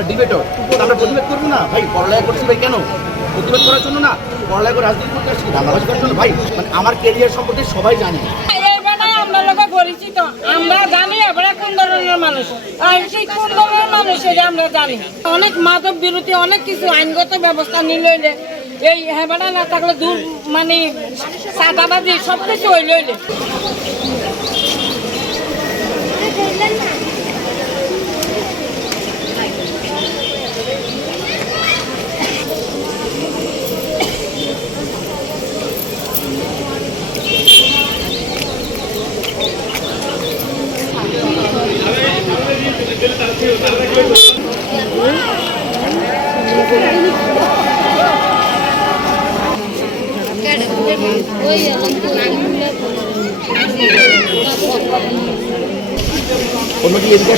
আমরা ডিবেটর, আমরা প্রতিবাদ করবো না ভাই। পড়ালেখা করছি ভাই, কেন প্রতিবাদ করার জন্য না, পড়ালেখা করে রাজনীতি করতে আসছি, ধান্দাবাজি করার জন্য ভাই। মানে আমার কেরিয়ার সম্পর্কে সবাই জানে। আমরা লোক পরিচিত, আমরা জানি আমরা কোন ধরনের মানুষ, আর সেই কোন ধরনের মানুষ এটা আমরা জানি। অনেক মাদক বিরোধী অনেক কিছু আইনগত ব্যবস্থা নিলে এই হেবাটা না থাকলে দূর মানে চাঁদাবাজি সব কিছু হইল। অন্য কি এদিকে